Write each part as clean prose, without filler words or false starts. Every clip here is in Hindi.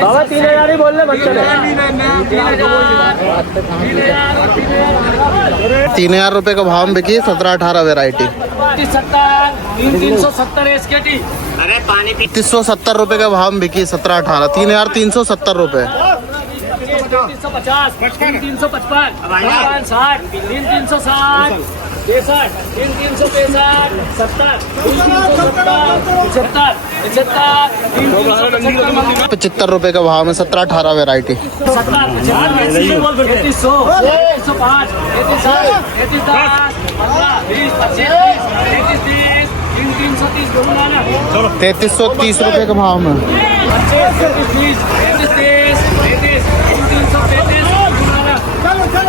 बाबा 3000 ही बोल रहे बच्चे 3000 रुपये का भाव में बिकी 17-18 वेराइटी। 370 SKT। अरे पानी 370 रुपये का भाव में बिकी 17-18। 3370 रुपये। 350, 355, 60, 360, 63, 365, 70, 370, 75 रुपये का भाव में 17-18 वेराइटी। 3330 रुपये का भाव में।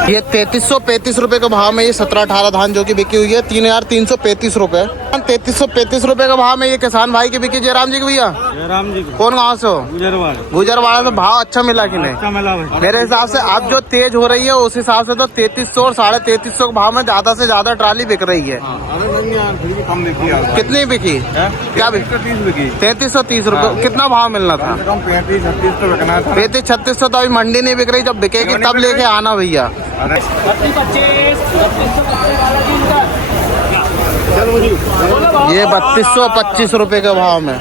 ये 3335 रुपये का भाव में ये 17-18 धान जो की बिकी हुई है 3335 रुपये। 3335 रुपये का भाव में ये किसान भाई की बिकी जयराम जी की भैया। जयराम जी कौन गाँव से हो? गुजरवाड़ा से। भाव अच्छा मिला कि नहीं? अच्छा मिला भाई। मेरे हिसाब से अब जो तेज हो रही है उस हिसाब से तो 3300 और 3350 के भाव में ज्यादा से ज्यादा ट्राली बिक रही है। कम बिकी कितनी बिकी? क्या बिकी? 3330 रुपये। कितना भाव मिलना था? 35-36 तो बिकना था। 35-36 तो अभी मंडी नहीं बिक रही, जब बिकेगी तब लेके आना भैया। ये 3225 रुपये के भाव में।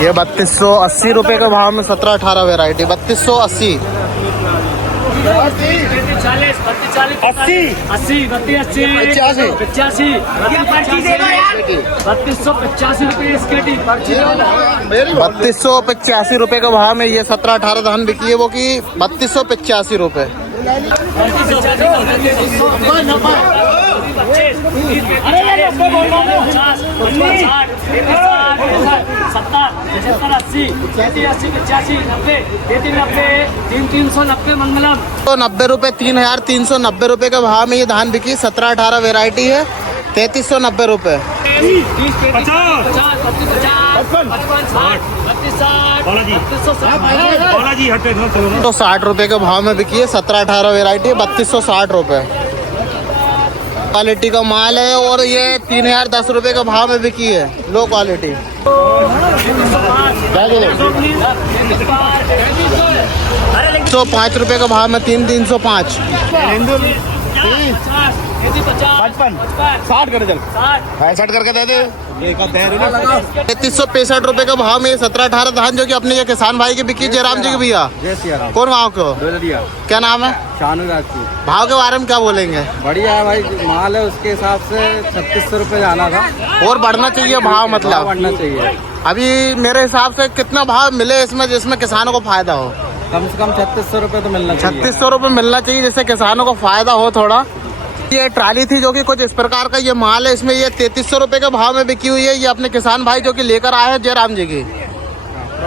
ये 3280 रुपये के भाव में 17-18 वेराइटी। 3280। 3285 रुपये के भाव में ये 17-18 धान बिकी है, वो की 3285 रुपये। तो 90 रुपये 3390 रुपये के भाव में ये धान बिकी 17-18 वेराइटी है। 3390 रुपये। तो 60 रुपये के भाव में बिकी है 17-18 वेराइटी 3260 रुपये। क्वालिटी का माल है और ये 3010 रुपये के भाव में बिकी है लो क्वालिटी। 105 रुपये का भाव में 3305। 60 कर चल 65 करके दे दे। 3365 रुपये का भाव में 17-18 धान जो कि अपने ये किसान भाई की बिकी जयराम जी की भैया। कौन गाँव को? क्या नाम है? शानू राजपूत। भाव के बारे में क्या बोलेंगे? बढ़िया है भाई, माल है उसके हिसाब से 3600 रुपये जाना था और बढ़ना चाहिए भाव, मतलब बढ़ना चाहिए। अभी मेरे हिसाब से कितना भाव मिले इसमें जिसमें किसानों को फायदा हो? कम से कम 3600 रुपये तो मिलना चाहिए। 3600 रुपये मिलना चाहिए जिससे किसानों को फायदा हो थोड़ा। ये ट्राली थी जो कि कुछ इस प्रकार का ये माल है, इसमें ये 3300 रुपये के भाव में बिकी हुई है। ये अपने किसान भाई जो कि लेकर आए हैं जयराम जी की।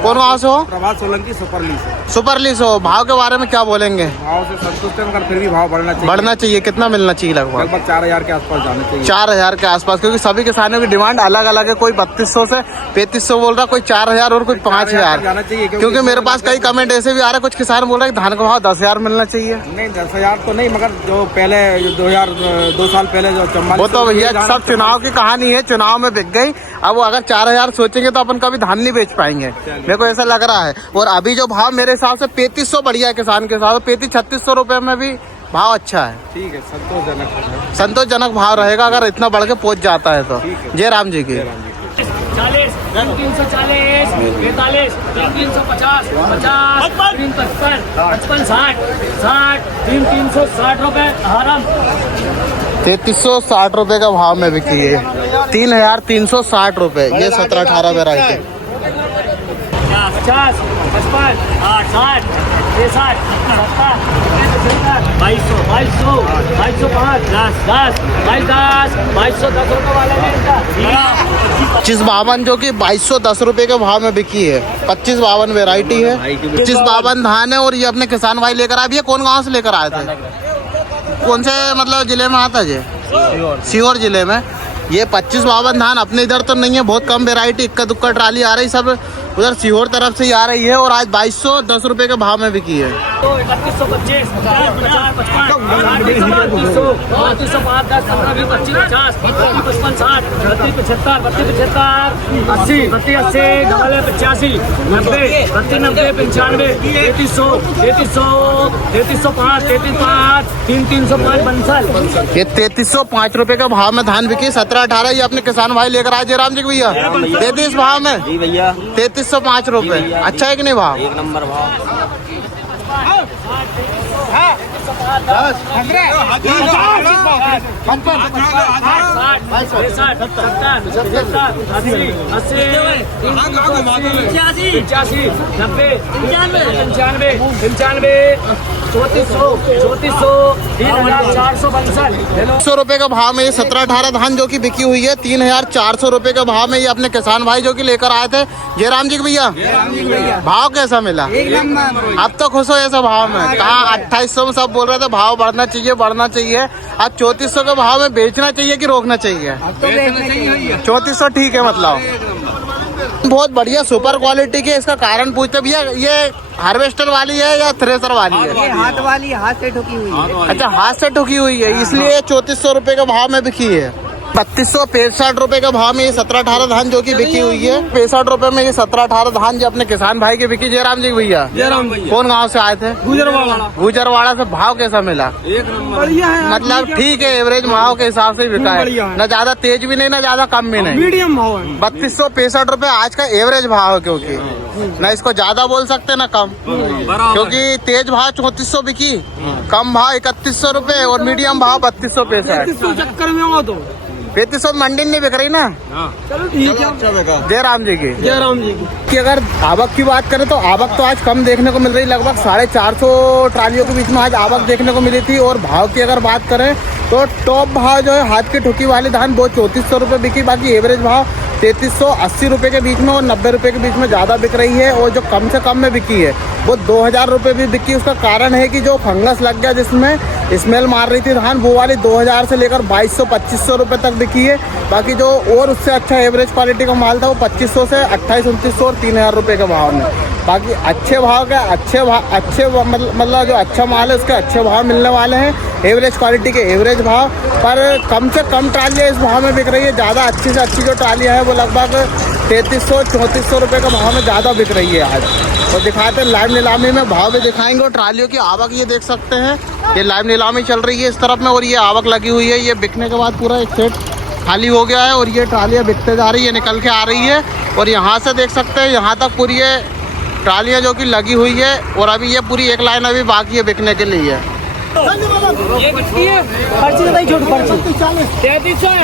कौन गाँव से हो? प्रभात सोलंकी सुपरली से हो। भाव के बारे में क्या बोलेंगे? भाव से संतुष्ट है मगर फिर भी भाव बढ़ना चाहिए। कितना मिलना चाहिए? लगभग 4000 के आसपास जाना चाहिए। 4000 के आसपास, क्योंकि सभी किसानों की डिमांड अलग अलग है। कोई 3200 से 3500 बोल रहा, कोई 4000 और कोई 5000 जाना चाहिए। क्योंकि मेरे पास कई कमेंट ऐसे भी आ रहे हैं, कुछ किसान बोल रहे हैं धान का भाव 10,000 मिलना चाहिए। नहीं 10,000 तो नहीं, मगर जो पहले 2 साल पहले जो 44 वो तो भैया सब चुनाव की कहानी है, चुनाव में बिक गई। अब वो अगर 4000 सोचेंगे तो अपन कभी धान नहीं बेच पाएंगे, मेरे को ऐसा लग रहा है। और अभी जो भाव मेरे हिसाब से 3500 बढ़िया है किसान के साथ, 3500-3600 रुपये में भी भाव अच्छा है। ठीक है, संतोषजनक भाव रहेगा अगर इतना बढ़ के पहुंच जाता है तो। जयराम जी की 40, 340, 45, 350, 50, 355, 55, 60, 360 रुपये आराम। 3360 रुपये का भाव में बिकी है। 3360 रुपये ये 17-18 वेराइटी। 50, 55, 60, 63, 70, 2200, 2205, 10, 2210 रुपये वाला 2552 जो कि 2210 रुपये के भाव में बिकी है। 2552 वेराइटी है। 2552 धान है और ये अपने किसान भाई लेकर आए। भैया कौन गाँव से लेकर आए थे? कौन से मतलब जिले में आता है? सीहोर जिले में। ये 2552 धान अपने इधर तो नहीं है, बहुत कम वेराइटी, इक्का दुक्का ट्राली आ रही, सब उधर सीहोर तरफ से ही आ रही है और आज 2210 रुपए के भाव में बिकी है। तो 3125, 50, 55, 3205, 10, 15, 20, 25, 50, 55, 60, 32, 75, 32, 75, 80, 32, 80, 85, 90, 32, 90, 95, 3300, 3305, 3305, 305 बंसल। ये 3305 रुपए के भाव में धान बिकी। 17-18 ये अपने किसान भाई लेकर आए जयराम जी भैया 33 भाव में। जी भैया 3305 रुपए। अच्छा है कि नहीं भाव? एक नंबर भाव। सौ रुपए का भाव में ये 17-18 धान जो की बिकी हुई है। 3400 रुपए के भाव में ये अपने किसान भाई जो की लेकर आए थे जयराम जी भैया। भाव कैसा मिला? अब तो खुश हो ऐसा भाव में। कहाँ 2800 में सब बोल रहे थे भाव बढ़ना चाहिए बढ़ना चाहिए। अब 3400 के भाव में बेचना चाहिए कि रोकना चाहिए? 3400 ठीक है। मतलब बहुत बढ़िया सुपर क्वालिटी के। इसका कारण पूछते भैया ये हार्वेस्टर वाली है या थ्रेसर वाली है? ये हाथ वाली, हाथ से ठुकी हुई है। अच्छा हाथ से ठुकी हुई है इसलिए 3400 रुपए के भाव में बिकी है। 3265 रुपए के भाव में ये 17-18 धान जो की बिकी हुई है। 65 रुपए में ये 17-18 धान जो अपने किसान भाई की बिकी जयराम जी भैया। जयराम भैया कौन गांव से आए थे? गुजरवाड़ा। गुजरवाड़ा से। भाव कैसा मिला? एक नंबर बढ़िया है। मतलब ठीक है एवरेज भाव के हिसाब से बिका बढ़िया है। है। न ज्यादा तेज भी नहीं न ज्यादा कम भी नहीं। मीडियम भाव है। 3265 रुपए आज का एवरेज भाव है क्योंकि न इसको ज्यादा बोल सकते न कम। क्योंकि तेज भाव 3400 बिकी, कम भाव 3100 रुपए और मीडियम भाव 3265। चक्कर में हो तो 3500 मंडी नहीं बिक रही ना। चलो ठीक है। जयराम जी की जयराम जी कि अगर आवक की बात करें तो आवक तो आज कम देखने को मिल रही। लगभग 450 ट्रालियों के बीच में आज आवक देखने को मिली थी। और भाव की अगर बात करें तो टॉप भाव जो है हाथ की ठुकी वाली धान वो 3400 रुपये बिकी। बाकी एवरेज भाव 3380 रुपये के बीच में और 90 रुपये के बीच में ज़्यादा बिक रही है। और जो कम से कम में बिकी है वो 2000 रुपये भी बिकी। उसका कारण है कि जो फंगस लग गया जिसमें स्मेल मार रही थी धान वो वाली 2000 से लेकर 2200-2500 रुपये तक बिकी है। बाकी जो और उससे अच्छा एवरेज क्वालिटी का माल था वो 2500 से 2800-2900 और 3000 रुपये के भाव में। बाकी अच्छे भाव का अच्छे मतलब जो अच्छा माल है उसके अच्छे भाव मिलने वाले हैं। एवरेज क्वालिटी के एवरेज भाव पर कम से कम ट्रालियाँ इस भाव में बिक रही है। ज़्यादा अच्छी से अच्छी जो ट्रालियाँ हैं वो लगभग 3300-3400 रुपये के भाव में ज़्यादा बिक रही है आज। और दिखाते हैं लाइव नीलामी में भाव भी दिखाएंगे। और ट्रालियों की आवक ये देख सकते हैं ये लाइव नीलामी चल रही है इस तरफ में और ये आवक लगी हुई है। ये बिकने के बाद पूरा एक सेट खाली हो गया है और ये ट्रालियाँ बिकते जा रही है निकल के आ रही है। और यहाँ से देख सकते हैं यहाँ तक पूरी ये ट्रालियाँ जो कि लगी हुई है। और अभी ये पूरी एक लाइन अभी बाकी है बिकने के लिए। ये कितनी है? पर्ची बताइए छोटी पर्ची 3300 है।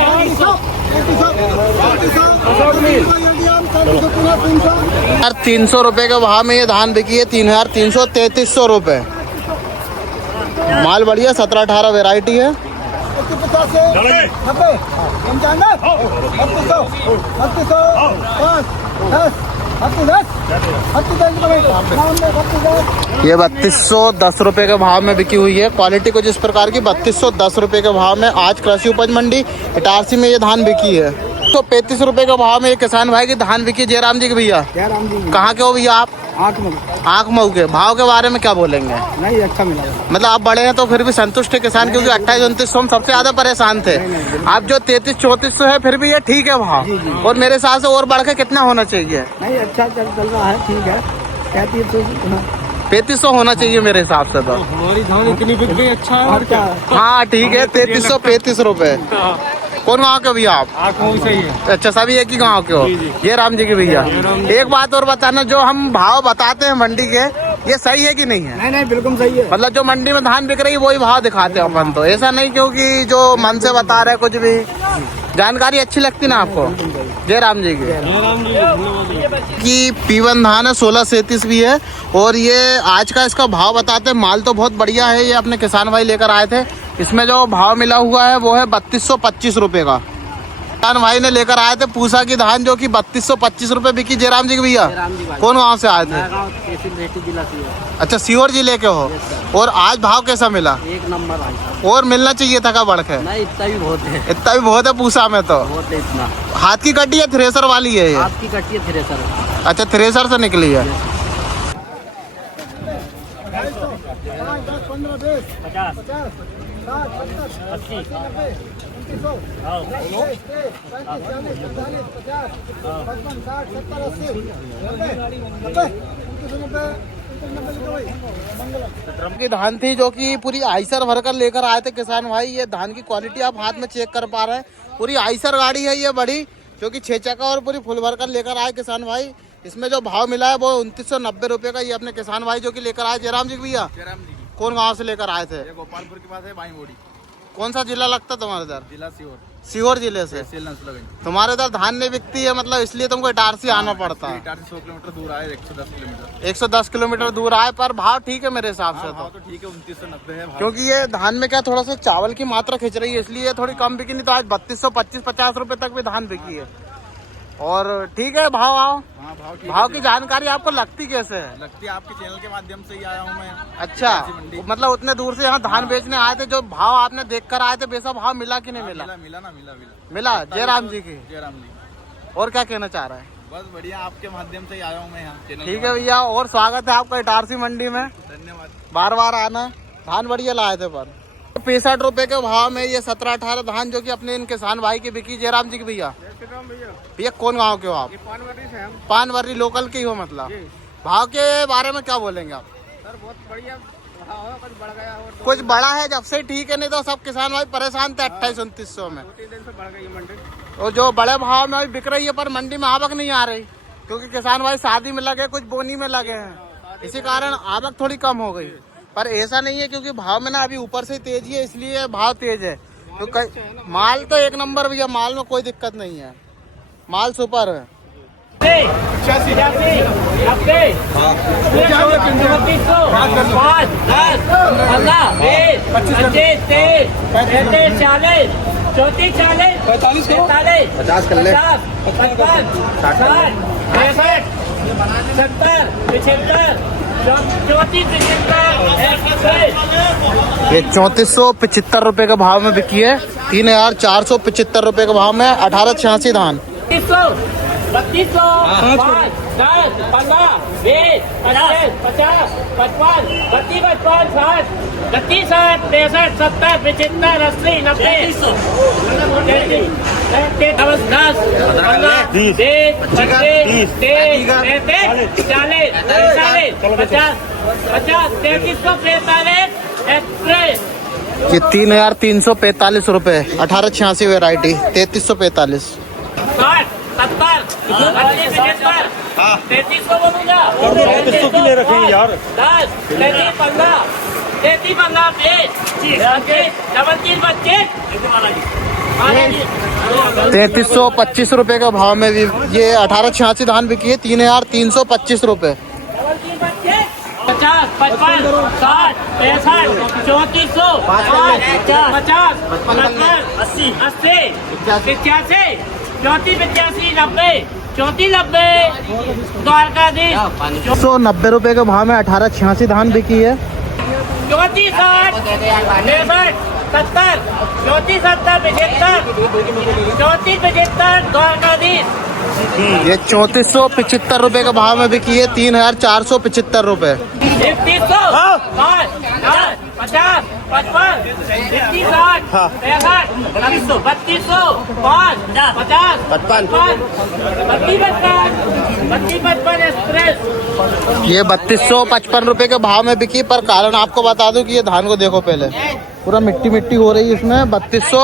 300 रुपये के भाव में ये धान बिकी है। 3300-3300 रुपये। माल बढ़िया 17-18 वेराइटी है। ये 3210 रुपये के भाव में बिकी हुई है। क्वालिटी कुछ इस प्रकार की 3210 रुपये के भाव में आज कृषि उपज मंडी इटारसी में ये धान बिकी है। तो 35 रुपये के भाव में ये किसान भाई की धान बिकी जयराम जी के भैया। जयराम जी कहाँ के हो भैया आप? आँख मऊ के। भाव के बारे में क्या बोलेंगे? नहीं अच्छा मिला। मतलब आप बड़े हैं तो फिर भी संतुष्ट है किसान क्योंकि 28-2900 हम सबसे ज्यादा परेशान थे। आप जो 3300-3400 है फिर भी ये ठीक है भाव। और मेरे हिसाब से और बढ़ के कितना होना चाहिए? नहीं अच्छा चल रहा है ठीक है। 3500 होना चाहिए मेरे हिसाब से तो। हमारी धान इतनी बिक गई अच्छा है और क्या। हाँ ठीक है 3335 रुपए। कौन गाँव के भैया आप? सही है। अच्छा सभी एक ही गाँव के हो? ये राम जी के भैया। एक बात और बताना जो हम भाव बताते हैं मंडी के ये सही है कि नहीं है? नहीं बिल्कुल सही है। मतलब जो मंडी में धान बिक रही है वही भाव दिखाते हैं अपन तो ऐसा नहीं क्योंकि जो मन से बता रहे कुछ भी। जानकारी अच्छी लगती ना आपको जय राम जी की। P1 धान है 1637 भी है। और ये आज का इसका भाव बताते हैं। माल तो बहुत बढ़िया है। ये अपने किसान भाई लेकर आए थे। इसमें जो भाव मिला हुआ है वो है 3225 रुपये का। किसान भाई ने लेकर आए थे पूसा की धान जो कि 3225 रुपये बिकी जयराम जी के भैया। कौन गाँव से आए थे? अच्छा सीहोर जिले के हो। और आज भाव कैसा मिला? एक नंबर आज। और मिलना चाहिए था का बढ़ के? नहीं इतना भी बहुत है। इतना भी बहुत है पूसा में तो। बहुत है इतना। हाथ की कटी है थ्रेसर वाली है ये? हाथ की कटी है थ्रेसर। अच्छा थ्रेसर से निकली है। 50 की धान थी जो कि पूरी आइसर भरकर लेकर आए थे किसान भाई। ये धान की क्वालिटी आप हाथ में चेक कर पा रहे हैं, पूरी आइसर गाड़ी है ये बड़ी, जो कि 6 चक्का और पूरी फुल भरकर लेकर आए किसान भाई। इसमें जो भाव मिला है वो 2990 रुपये का। ये अपने किसान भाई जो कि लेकर आए जयराम जी भैया, कौन गांव से लेकर आए थे? गोपालपुर के पास है बाई बोड़ी, कौन सा जिला लगता तुम्हारे इधर? जिला सीहोर, सीहोर जिले से। तुम्हारे इधर धान नहीं बिकती है मतलब, इसलिए तुमको इटारसी आना पड़ता है। 100 किलोमीटर दूर आए, 110 किलोमीटर 110 किलोमीटर दूर आए, पर भाव ठीक है मेरे हिसाब से तो ठीक है 2990 है भाव। क्योंकि ये धान में क्या थोड़ा सा चावल की मात्रा खिंच रही है, इसलिए थोड़ी कम बिकी। नहीं तो आज 3200 25-50 रुपए तक भी धान बिकी है। और ठीक है भाव आओ। हाँ भाव ठीक भाव की जानकारी आपको लगती कैसे है? लगती है आपके चैनल के माध्यम से ही आया हूँ मैं। अच्छा, मतलब उतने दूर से यहाँ धान बेचने आए थे, जो भाव आपने देख कर आए थे वैसा भाव मिला कि नहीं मिला? मिला जयराम जी की। जयराम जी, और क्या कहना चाह रहा है? बस बढ़िया, आपके माध्यम से ही आया हूँ मैं यहाँ। ठीक है भैया, और स्वागत है आपका इटारसी मंडी में। धन्यवाद। बार बार आना। धान बढ़िया लाए थे पर 65 रुपए के भाव में ये 17-18 धान जो कि अपने इन किसान भाई की बिकी। जयराम जी की भैया, भैया कौन गाँव के हो आप? पानवर्री लोकल के ही हो मतलब। भाव के बारे में क्या बोलेंगे आप? सर बहुत बढ़िया भाव है, कुछ बढ़ गया और कुछ बड़ा है जब से, ठीक है, नहीं तो सब किसान भाई परेशान थे 2800-2900 में। 2-3 दिन से बढ़ गई मंडी। और जो बड़े भाव में अभी बिक रही है पर मंडी में आवक नहीं आ रही, क्योंकि किसान भाई शादी में लगे, कुछ बोनी में लगे हैं, इसी कारण आवक थोड़ी कम हो गई। पर ऐसा नहीं है, क्योंकि भाव में ना अभी ऊपर से तेजी है, इसलिए भाव तेज है। तो माल तो एक नंबर भैया, माल में कोई दिक्कत नहीं है, माल सुपर है। 85, 90, 5, 10, 15, 20, 25, 30, 35, 40, 34, 40, 45, 50 कर ले, 55, 60, 65, 70, 75, 34, ये 3475 रुपए के भाव में बिकी है। 3475 रुपए के भाव में 1886 धान। 3200, 5, 10, 15, 20, 25, 50, 55, 32, 55, 60, 32, 60, 63, 70, 75, 80, 90, 10, 10, 15, 20, 25, 30, 35, 40, 50, 50, 3345, ये 3345 रुपए 1886 वेराइटी 3345। 33 को बोलूंगा, 33 की ले रखे यार। 10, 33, 15, 33, 15, 3325 रुपए का भाव में भी ये 1886 धान बिकी है। 3325 रुपए। 50, 55, 60, 65, 3400, 50, 55, 80, 85, 34, 85, 90, 34, 90, द्वारकाधीश 190 रुपए के भाव में 1886 धान बिकी है। 34, 60, 65, 70, 34, 70, 75, 34, 75, द्वारकाधीश ये 3475 रुपए के भाव में बिकी है। 3475 रुपए। 3100, 50, 55, 60, 65, 3200, 5, 50, 55, 3255 एक्सप्रेस। ये 3255 रुपए के भाव में बिकी। पर कारण आपको बता दूं कि ये धान को देखो पहले, पूरा मिट्टी मिट्टी हो रही है इसमें। 3200